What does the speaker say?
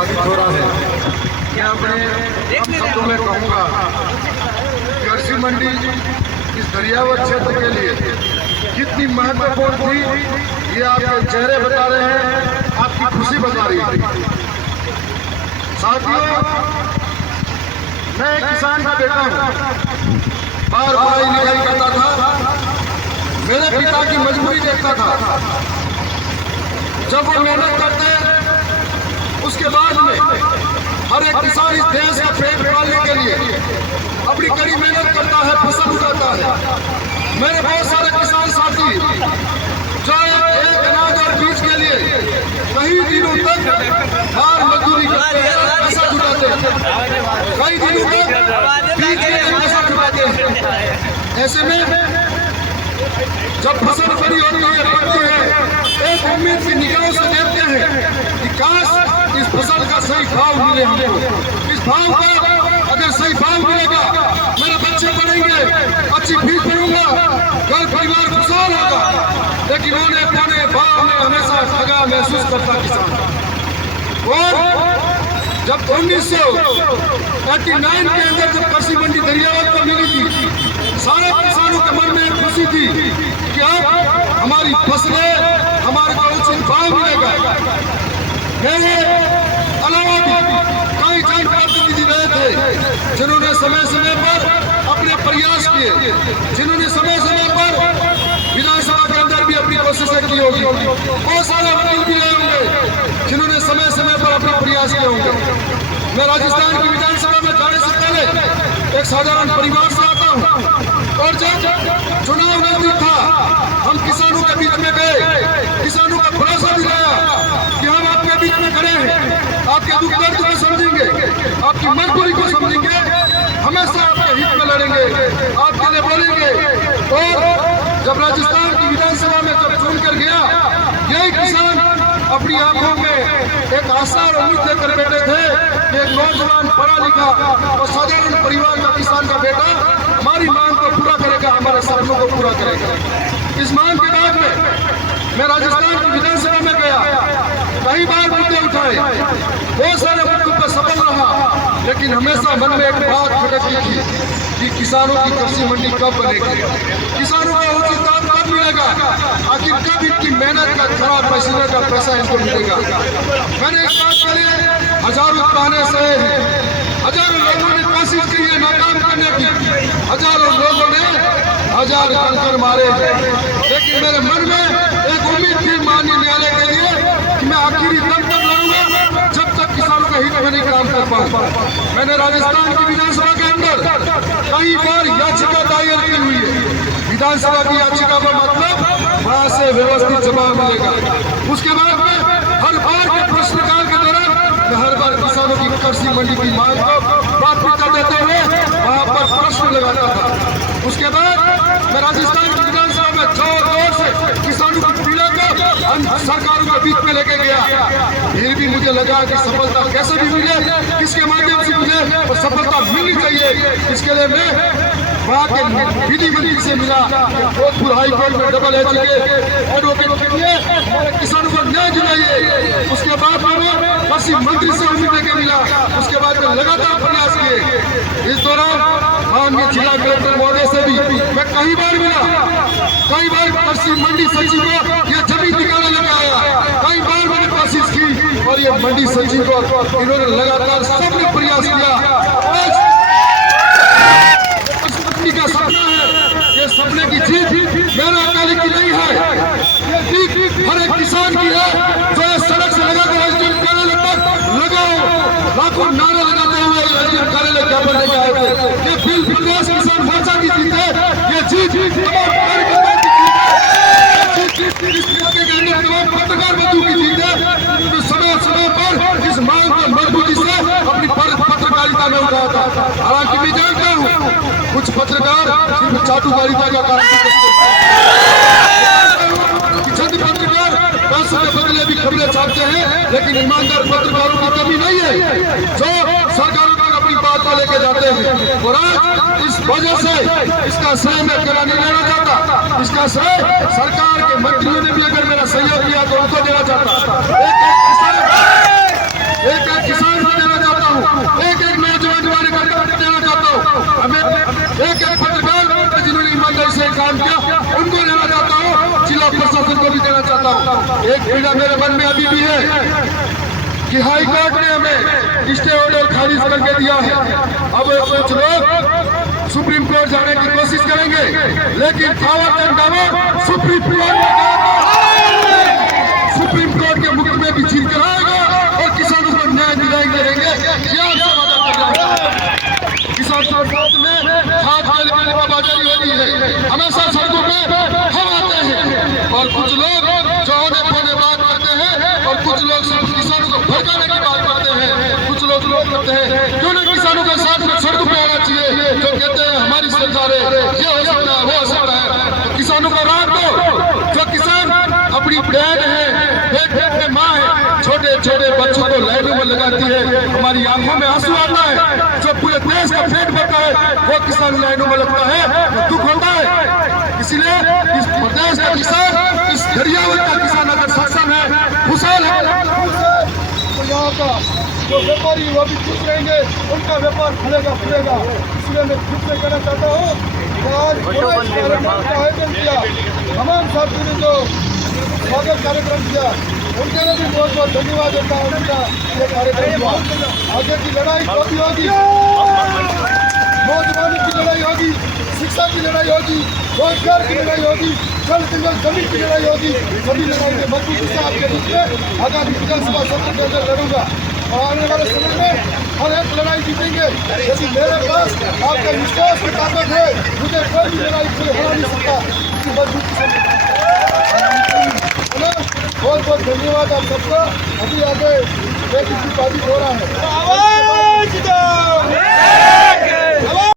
बाधित हो रहा है। मैं अपने हम शब्दों में कहूँगा, कृषि मंडी इस दरियावत क्षेत्र के लिए कितनी महत्वपूर्ण थी, ये आपके चेहरे बता रहे हैं, आपकी खुशी बता रही है। साथियों, मैं किसान का बेटा हूँ, बार पढ़ाई लिखाई करता था, मेरे पिता की मजबूरी देखता था। जब वो मेहनत करते उसके बाद में हर एक किसान इस देश का पेट पालने के लिए अपनी कड़ी मेहनत करता है, फसल उगाता है। मेरे बहुत सारे किसान साथी जो एक अनाज और बीज के लिए कई दिनों तक हार मजदूरी करते हैं, पैसा जुटाते हैं, कई दिनों तक बीज के लिए पैसा जुटाते हैं। ऐसे में जब फसल बड़ी होती है, पकती है, एक उम्मीद की निगाहों से देखते हैं कि काश इस फसल का सही भाव मिले हमको। इस भाव का अगर सही भाव मिलेगा, मेरे बच्चे पढ़ेंगे, अच्छी फीस पढ़ूंगा, घर परिवार खुशहाल होगा। लेकिन उन्हें पौने भाव में हमेशा ठगा महसूस करता किसान। और जब 1989 के अंदर जब कृषि मंडी दरियावत को मिली थी, सारे किसानों के मन में एक खुशी थी कि अब हमारी फसलें हमारे को उचित भाव मिलेगा। मेरे अलावा भी कई जनप्रतिनिधि रहे थे जिन्होंने समय समय पर अपने प्रयास किए, जिन्होंने समय समय पर विधानसभा के अंदर भी अपनी कोशिशें की होगी। बहुत सारे वकील भी रहे होंगे जिन्होंने समय समय पर अपने प्रयास किए होंगे। मैं राजस्थान की विधानसभा में जाने से पहले एक साधारण परिवार से आता हूँ, और जब चुनाव नजदीक था, हम किसानों के बीच में गए, किसानों का भरोसा दिलाया कि हम आपके बीच में खड़े हैं, आपके दुख दर्द को समझेंगे, आपकी मजबूरी को समझेंगे, हमेशा आपके हित में लड़ेंगे, आपके लिए बोलेंगे। और जब राजस्थान की विधानसभा में जब चुन कर गया, यही किसान अपनी आंखों में एक आशा और उम्मीद लेकर बैठे थे कि एक नौजवान पढ़ा लिखा और साधारण परिवार का किसान का बेटा हमारी मांग को पूरा करेगा, हमारे सपनों को पूरा करेगा। इस मांग के बाद में मैं राजस्थान की विधानसभा में गया, कई बार मुद्दे उठाए, बहुत सारे मुद्दों पर सफल रहा, लेकिन हमेशा मन में एक बात खटकती थी कि किसानों की कृषि मंडी कब बनेगी, किसानों को उचित दाम कब मिलेगा, आखिर कब इनकी मेहनत का खराब पसीने का पैसा इनको मिलेगा। मैंने इस बात के लिए हजारों ताने सहे हैं, हजारों लोगों ने कोशिश की है नाकाम करने की, हजारों लोगों ने हजार कंकर मारे, लेकिन मेरे मन में एक उम्मीद थी माननीय न्यायालय के लिए कि मैं आखिरी दम तक लड़ूंगा जब तक किसानों के हित में नहीं काम कर पाऊं। मैंने राजस्थान की विधानसभा के अंदर कई बार याचिका दायर की हुई है। विधानसभा की याचिका का मतलब वहां से व्यवस्थित जवाब मिलेगा। उसके बाद में हर बार के प्रश्नकाल के दौरान मैं हर बार किसानों की कृषि मंडी की मांग को प्राथमिकता देते हुए वहां पर प्रश्न लगाता था। उसके बाद मैं राजस्थान की विधानसभा में जोर से किसानों की पीड़ा को सरकारों के बीच में लेके गया। फिर भी मुझे लगा कि सफलता कैसे भी मिले, किसके माध्यम से मुझे वो सफलता मिलनी चाहिए। इसके लिए मैं वहाँ के विधि मंत्री से मिला, जोधपुर हाईकोर्ट में डबल एडवोकेट के लिए किसानों को न्याय दिलाइए। उसके बाद मैं कृषि मंत्री से उम्मीद लेके मिला, उसके बाद में लगातार प्रयास किए। इस दौरान माननीय जिला कलेक्टर महोदय से भी मैं कई बार मिला, कई बार कृषि मंडी सचिव को यह जमीन निकालने लगा आया, कई बार मैंने कोशिश की और ये मंडी सचिव को इन्होंने लगातार सबने प्रयास किया। आज का सपना है, ये सपने की जीत मेरा अकेले की नहीं है, ये जीत हर एक किसान की है जो सड़क से लगाकर एसडीएम कार्यालय तक लगाओ, लाखों नारे लगाते हुए एसडीएम कार्यालय ज्ञापन लेके आए थे। ये बिल विकास किसान मोर्चा की जीत है, ये जीत तमाम कार्यकर्ताओं की जीत है, तमाम पत्रकार बंधु की जीत है। तो समय समय पर इस मांग को मजबूती से अपनी पत्रकारिता में उठाया था। हालांकि मैं जानता हूँ कुछ पत्रकार सिर्फ चाटुकारिता का कारण चंद पत्रकार पैसों के बदले भी खबरें छापते हैं, लेकिन ईमानदार पत्रकारों की कमी नहीं है जो सरकारों तक अपनी बात को लेके जाते हैं। और आज इस वजह से इसका श्रेय मैं अकेला नहीं लेना चाहता, इसका श्रेय सरकार के मंत्रियों ने भी अगर मेरा सहयोग किया तो उनको देना चाहता। एक एक पीड़ा मेरे मन में अभी भी है कि हाई कोर्ट ने हमें स्टे ऑर्डर खारिज करके दिया है। अब कुछ लोग सुप्रीम कोर्ट जाने की कोशिश करेंगे, लेकिन थावर चंद गांव सुप्रीम कोर्ट के मुख में भी जीत कर आएगा और किसानों को न्याय दिलाई करेंगे। किसान संसद में खाद वाली बाबाजारी होती है, हमेशा सड़कों पे हम आते हैं और कुछ लोग जो होने पौने बात करते हैं और कुछ लोग किसानों को भड़काने की बात करते हैं। कुछ लोग करते हैं क्यों नहीं किसानों के साथ में सड़कों पे आना चाहिए, जो कहते हैं हमारी सरकार है, ये हो सकता है, वो हो सकता है। तो किसानों का रात दो, जो किसान अपनी बहन है, पेट में माँ है, छोटे छोटे बच्चों को लाइनों में लगाती है, हमारी आंखों में आंसू आता है। जो पूरे देश का पेट भरता है वो किसान लाइनों में लगता है, तो दुख होता है। इसलिए इस प्रदेश का किसान, इस दरियावत का किसान अगर सक्षम है, खुशहाल है, तो यहाँ का जो व्यापारी वो भी खुश रहेंगे, उनका व्यापार खुलेगा खुलेगा। इसलिए मैं खुद से कहना चाहता हूँ कि आज बड़ा कार्यक्रम का आयोजन किया, तमाम साथियों ने जो स्वागत कार्यक्रम किया, उनके लिए भी बहुत बहुत धन्यवाद देता हूँ। उनका ये कार्यक्रम आगे की लड़ाई कभी होगी, नौजवानों की लड़ाई होगी, शिक्षा की लड़ाई होगी, रोजगार की लड़ाई होगी, जल जंगल जमीन की लड़ाई होगी। सभी लड़ाई में मजबूती से आपके बीच में आगामी विधानसभा सत्र के अंदर लड़ूंगा और आने वाले समय में हर एक लड़ाई जीतेंगे। यदि मेरे पास आपका विश्वास की ताकत है, मुझे कोई भी लड़ाई हरा नहीं सकता। इसकी मजबूती से बहुत बहुत धन्यवाद आप सबका। अभी आगे एक बाजी हो रहा है।